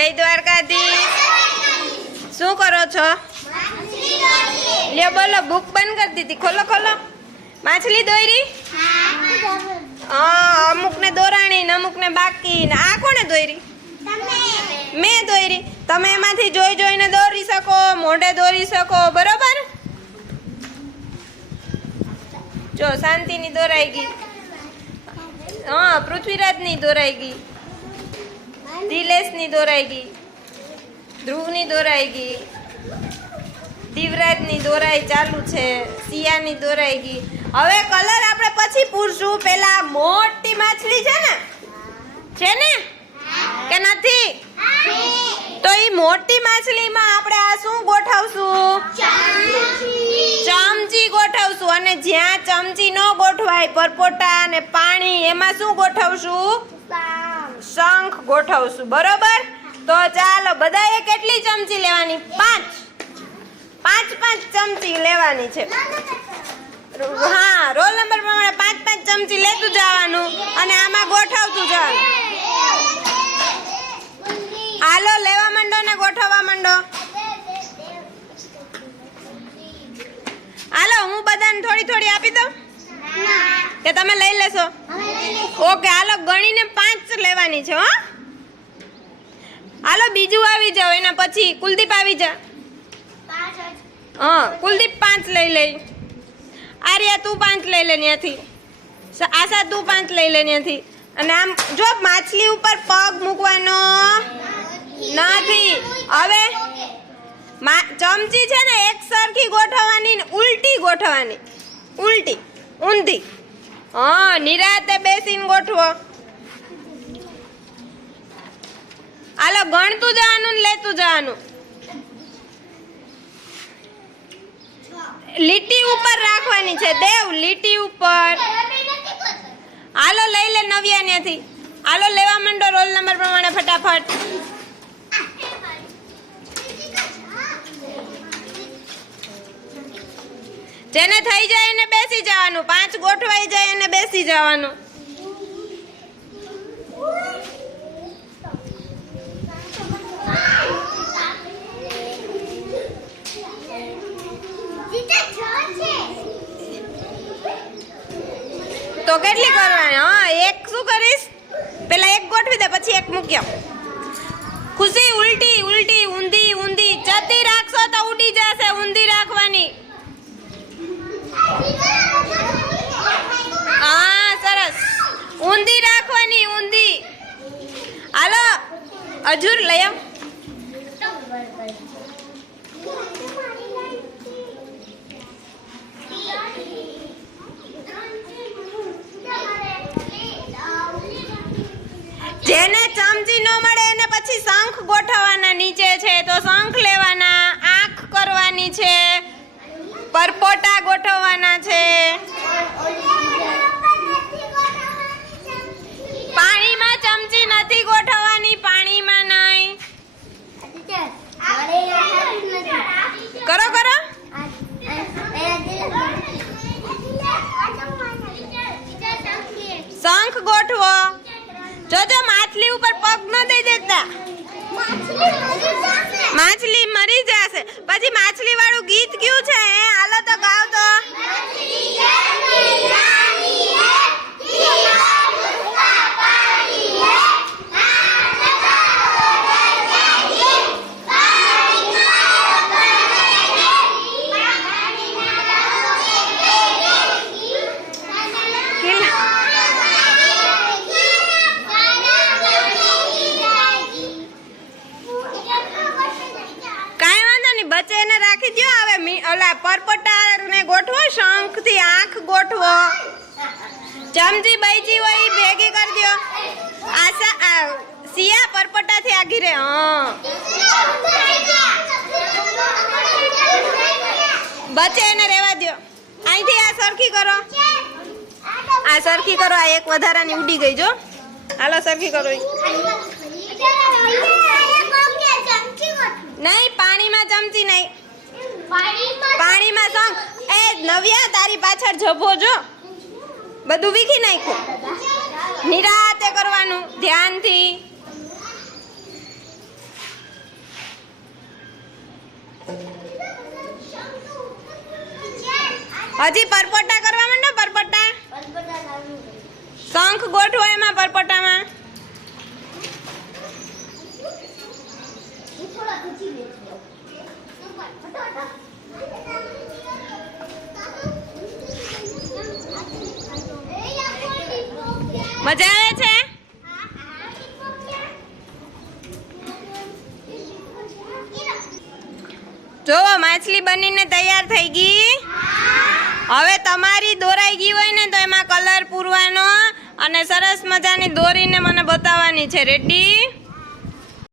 જય દ્વારકાધીશ. શું કરો છો? લ્યો બોલો. બુક બંધ કરી દીધી. ખોલો ખોલો. માછલી દોરી? અમુક ને દોરાણી ને અમુક ને બાકી ને. આ કોને દોરી? મેં દોરી. તમે એમાંથી જોઈ જોઈને દોરી શકો, મોઢે દોરી શકો, બરોબર? જો શાંતિની દોરાઈ ગઈ. હા, પૃથ્વીરાજની દોરાઈ ગઈ, દિલેશની દોરાઈ ગઈ, ધ્રુવની દોરાઈ ગઈ, દિવરાજની દોરાઈ ચાલુ છે, સિયાની દોરાઈ ગઈ. હવે કલર આપણે પછી પૂરશું. પેલા મોટી માછલી છે ને કે નથી? તો ઈ મોટી માછલીમાં આપણે આ શું ગોઠવશું? ચમચી ગોઠવશું. અને જ્યાં ચમચી ન ગોઠવાય, પરપોટા અને પાણી, એમાં શું ગોઠવશું? શંખ ગોઠવશું. બરોબર? તો ચાલો, બધાએ કેટલી ચમચી લેવાની? 5 ચમચી લેવાની છે. હા, રોલ નંબર પ્રમાણે 5 ચમચી લેતું જવાનું અને આમાં ગોઠવતું જવાનું. હાલો, લેવા માંડો ને ગોઠવવા માંડો. હાલો, હું બધાને થોડી થોડી આપી દઉં કે તમે લઈ લેશો? ઓકે, હાલો, ગણીને 5 લેવાની છે. હો, હાલો, બીજું આવી જાવ. એના પછી કુલદીપ આવી જા. હા, કુલદીપ 5 લઈ લે. આર્યા તું 5 લઈ લે ત્યાંથી. આશા તું 5 લઈ લે ત્યાંથી. અને આમ જો માછલી ઉપર પગ મૂકવાનો નથી. હવે ચમચી છે ને એક સરખી ગોઠવવાની ને ઉલટી ગોઠવવાની. ઉલટી, ઊંધી. હા, નિરાતે બેસીને ગોઠવો. હાલો, ગણતું જવાનું ને લેતું જવાનું. લીટી ઉપર રાખવાની છે દેવ, લીટી ઉપર. હાલો, લઈ લે નવ્યા ત્યાંથી. હાલો, લેવા માંડો રોલ નંબર પ્રમાણે ફટાફટ. જેને થઈ જાય એને બેસી જવાનું. 5 ગોઠવાઈ જાય એને બેસી જવાનું. તો કેટલી કરવાની? હા, એક શું કરીશ? પેલા એક ગોઠવી દે, પછી એક મૂક્યો. ખુશી, ઉલટી ઉલટી, ઊંધી ઊંધી. જતી રાખશો તો ઉડી જશે. ઊંધી રાખવાની. હા, સરસ. ઊંધી રાખવાની, ઊંધી. હાલો, અજુર લઈ આવ. જેને ચમચી ન મળે એને પછી શંખ ગોઠવવાના નીચે છે. તો શંખ લેવાના, આંખ કરવાની છે, પરપોટા ગોઠવવાના છે. પાણીમાં ચમચી નથી ગોઠવવાની, પાણીમાં નહીં. કરો કરો. શંખ ગોઠવો. જોજો માછલી ઉપર પગ ન દઈ દેતા. માછલી મરી જશે. પછી માછલી વાળું ગીત કયું છે? હાલો તો ગાવ તો. પરપોટા ને ગોઠવો. શંખ થી આંખ ગોઠવો. ચમચી બૈજી હોય ભેગી કરી દો. આશા, સિયા પરપોટા થી આગી રે. હા, બચે એને રેવા દો. અહીંથી આ સરખી કરો. આ સરખી કરો. આ એક વધારાની ઉડી ગઈ. જો, હાલો સરખી કરો. નહીં, પાણીમાં ચમચી નહીં. પાણીમાં શંખ. એ નવ્યા, તારી પાછળ જભો જો. બધું વીખી નાખ્યું. નિરાતે કરવાનું, ધ્યાનથી. હજી પરપોટા કરવા માંડો પરપોટા શંખ ગોઠવો એમાં પરપોટામાં મજા આવે છે જોવો માછલી બનીને તૈયાર થઈ ગઈ હવે તમારી દોરાઈ ગઈ હોય ને તો એમાં કલર પૂરવાનો અને સરસ મજાની દોરીને મને બતાવવાની છે રેડી